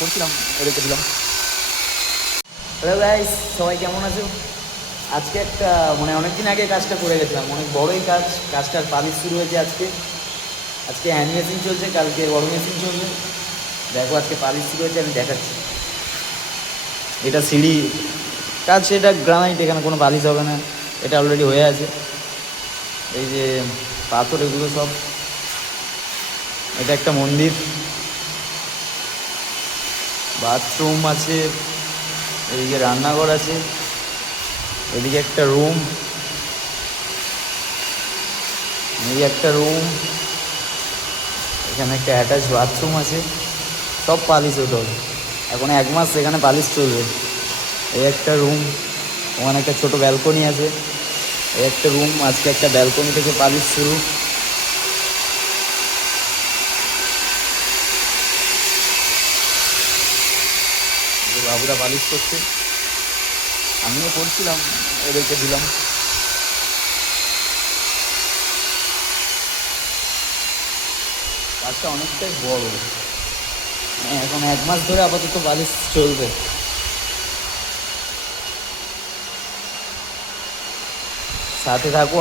করছিলাম, রেখে দিলাম। হ্যালো গাইস, সবাই কেমন আছো? আজকে একটা মানে অনেকদিন আগে কাজটা করে গেছিলাম, অনেক বড়ই কাজটার পালিশ শুরু হয়েছে আজকে। আজকে হ্যান্ড মেশিন চলছে, কালকে বড় মেশিন চলবে। দেখো আজকে পালিশ শুরু হয়েছে, আমি দেখাচ্ছি। এটা সিঁড়ি কাজ, এটা গ্রানাইট, এখানে কোনো পালিশ হবে না, এটা অলরেডি হয়ে আছে। এই যে পাথর এগুলো সব, এটা একটা মন্দির, বাথরুম আছে, এদিকে রান্নাঘর আছে, এদিকে একটা রুম, এই একটা রুম, এখানে একটা অ্যাটাচ বাথরুম আছে। সব পালিশ হতে হবে, এখন 1 মাস এখানে পালিশ চলবে। এই একটা রুম, ওখানে একটা ছোট ব্যালকনি আছে, এই একটা রুম, আজকে একটা ব্যালকনি থেকে পালিশ শুরু। বাবুরা পালিশ করছে, আমিও করছিলাম, রেখে দিলাম। কাজটা অনেকটাই বড়, এখন 1 মাস ধরে আপাতত পালিশ চলবে। সাথে থাকো।